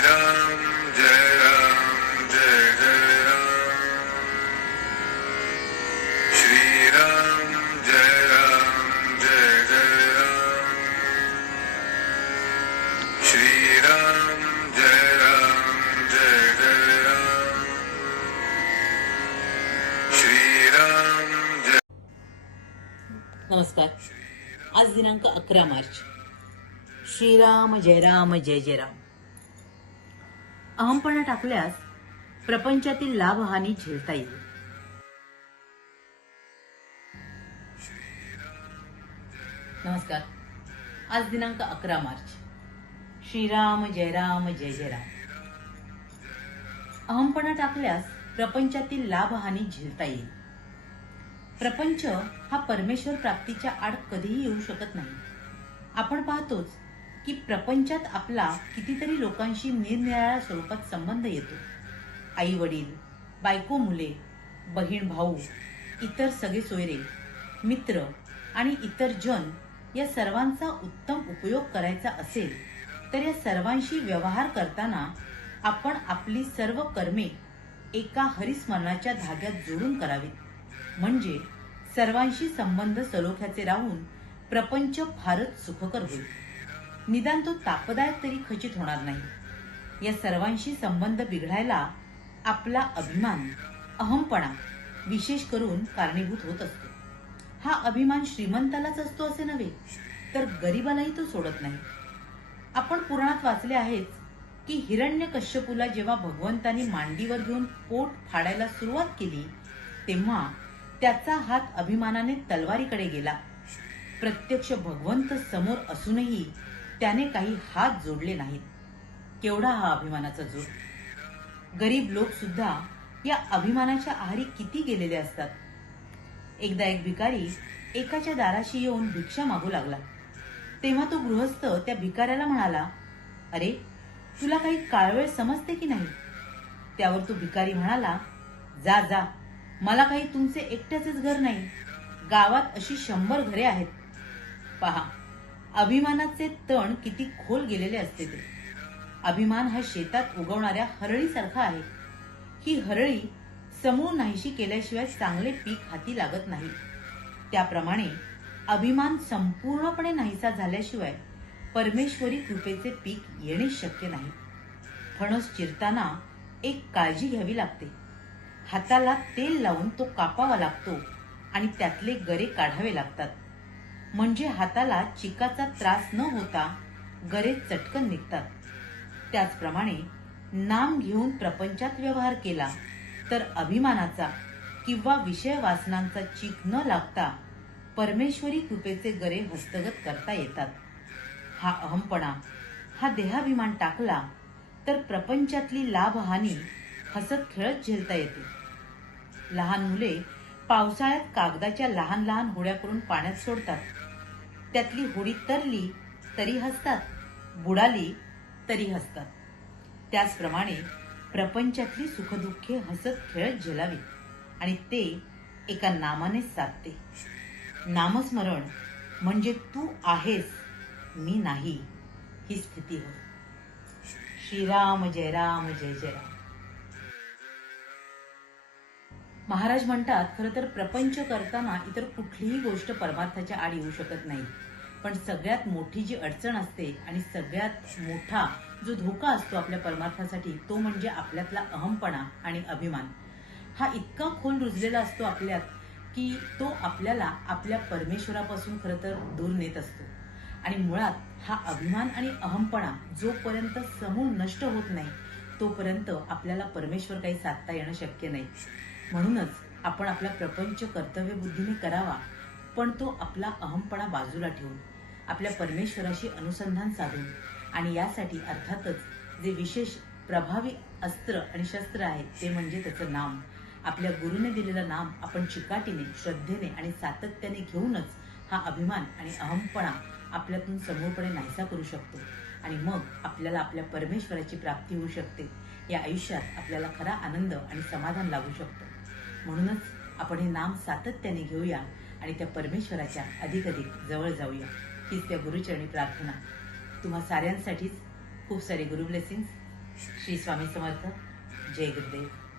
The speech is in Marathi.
राम जय जय राम। श्री राम जय जय राम। श्री राम जय जय राम। श्री राम जय। नमस्कार. आज दिनांक 11 मार्च. श्रीराम जय राम जय जय राम. अहमपणा टाकल्यास प्रपंचातील लाभहानी झेलता येईल. नमस्कार. आज दिनांक 11 मार्च. श्रीराम जय राम जय जय राम. अहमपणा टाकल्यास प्रपंचातील लाभहानी झेलता येईल. प्रपंच हा परमेश्वर प्राप्तीच्या आड कधीही येऊ शकत नाही. आपण पाहतोच की प्रपंचात आपला कितीतरी लोकांशी निरनिराळ्या स्वरूपात संबंध येतो. आई वडील, बायको मुले, बहीण भाऊ, इतर सगळे सोयरे, मित्र आणि इतर जन या सर्वांचा उत्तम उपयोग करायचा असेल तर या सर्वांशी व्यवहार करताना आपण आपली सर्व कर्मे एका हरिस्मरणाच्या धाग्यात जोडून करावीत. म्हणजे सर्वांशी संबंध सलोख्याचे राहून प्रपंच फारच सुखकर होईल. निदान तो तापदायक तरी खचित होणार नाही. या सर्वांशी संबंध बिघडायला आपला अभिमान, अहमपणा विशेष करून कारणीभूत होत असतो. हा अभिमान श्रीमंतालाच असतो असे नव्हे तर गरिबालाही तो सोडत नाही. आपण पुराणात वाचले आहेच की हिरण्यकश्यपूला जेव्हा भगवंतांनी मांडीवर घेऊन पोट फाडायला सुरुवात केली तेव्हा त्याचा हात अभिमानाने तलवारीकडे गेला. प्रत्यक्ष भगवंत समोर असूनही त्याने काही हात जोडले नाहीत. केवढा हा अभिमानाचा जोर. गरीब लोक सुद्धा या अभिमानाच्या आहारी किती गेलेले असतात. एकदा एक भिकारी एकाच्या दाराशी येऊन भिक्षा मागू लागला. तेव्हा तो गृहस्थ त्या भिकाऱ्याला म्हणाला, अरे तुला काही काळवेळ समजते की नाही? त्यावर तो भिकारी म्हणाला, जा जा, मला काही तुमचे एकट्याचेच घर नाही, गावात अशी 100 घरे आहेत. पहा, अभिमानाचे तण किती खोल गेलेले असते ते. अभिमान हा शेतात उगवणाऱ्या हरळीसारखा आहे. ही हरळी समूळ नाहीशी केल्याशिवाय चांगले पीक हाती लागत नाही. त्याप्रमाणे अभिमान संपूर्णपणे नाहीसा झाल्याशिवाय परमेश्वरी कृपेचे पीक येणे शक्य नाही. फणस चिरताना एक काळजी घ्यावी लागते. हाताला तेल लावून तो कापावा लागतो आणि त्यातले गरे काढावे लागतात. म्हणजे हाताला चिकाचा त्रास न होता गरे चटकन निघतात. त्याचप्रमाणे नाम घेऊन प्रपंचात व्यवहार केला तर अभिमानाचा किंवा विषय वासनांचा चीक न लागता परमेश्वरी कृपेचे गरे हस्तगत करता येतात. हा अहमपणा, हा देहाभिमान टाकला तर प्रपंचातली लाभहानी हसत खेळत झेलता येते. लहान मुले पावसाळ्यात कागदाच्या लहान लहान होड्या करून पाण्यात सोडतात. त्यातली होडी तरली तरी हसतात, बुडाली तरी हसतात. त्याचप्रमाणे प्रपंचातली सुखदुःखे हसत खेळत झेलावी आणि ते एका नामानेच साधते. नामस्मरण म्हणजे तू आहेस, मी नाही, ही स्थिती होय. श्रीराम जय राम जय जय राम. महाराज म्हणतात, खरं तर प्रपंच करताना इतर कुठलीही गोष्ट परमार्थाच्या आड येऊ शकत नाही. पण सगळ्यात मोठी जी अडचण असते आणि सगळ्यात मोठा जो धोका असतो आपल्या परमार्थासाठी तो म्हणजे आपल्यातला अहमपणा आणि अभिमान. हा इतका खोल रुजलेला असतो आपल्यात की तो आपल्याला आपल्या परमेश्वरापासून खरं तर दूर नेत असतो. आणि मुळात हा अभिमान आणि अहमपणा जोपर्यंत समूळ नष्ट होत नाही तोपर्यंत आपल्याला परमेश्वर काही साधता येणं शक्य नाही. म्हणूनच आपण आपला प्रपंच कर्तव्य बुद्धीने करावा, पण तो आपला अहमपणा बाजूला ठेवून आपल्या परमेश्वराशी अनुसंधान साधून. आणि यासाठी अर्थातच जे विशेष प्रभावी अस्त्र आणि शस्त्र आहे ते म्हणजे त्याचं नाम. आपल्या गुरुने दिलेलं नाम आपण चिकाटीने, श्रद्धेने आणि सातत्याने घेऊनच हा अभिमान आणि अहमपणा आपल्यातून समूळपणे नाहीसा करू शकतो. आणि मग आपल्याला आपल्या परमेश्वराची प्राप्ती होऊ शकते. या आयुष्यात आपल्याला खरा आनंद आणि समाधान लाभू शकतो. म्हणूनच आपण हे नाम सातत्याने घेऊया आणि त्या परमेश्वराच्या अधिकाधिक जवळ जाऊया. हीच त्या गुरुचरणी प्रार्थना. तुम्हा साऱ्यांसाठीच खूप सारे गुरु ब्लेसिंग्स. श्री स्वामी समर्थ. जय गुरुदेव.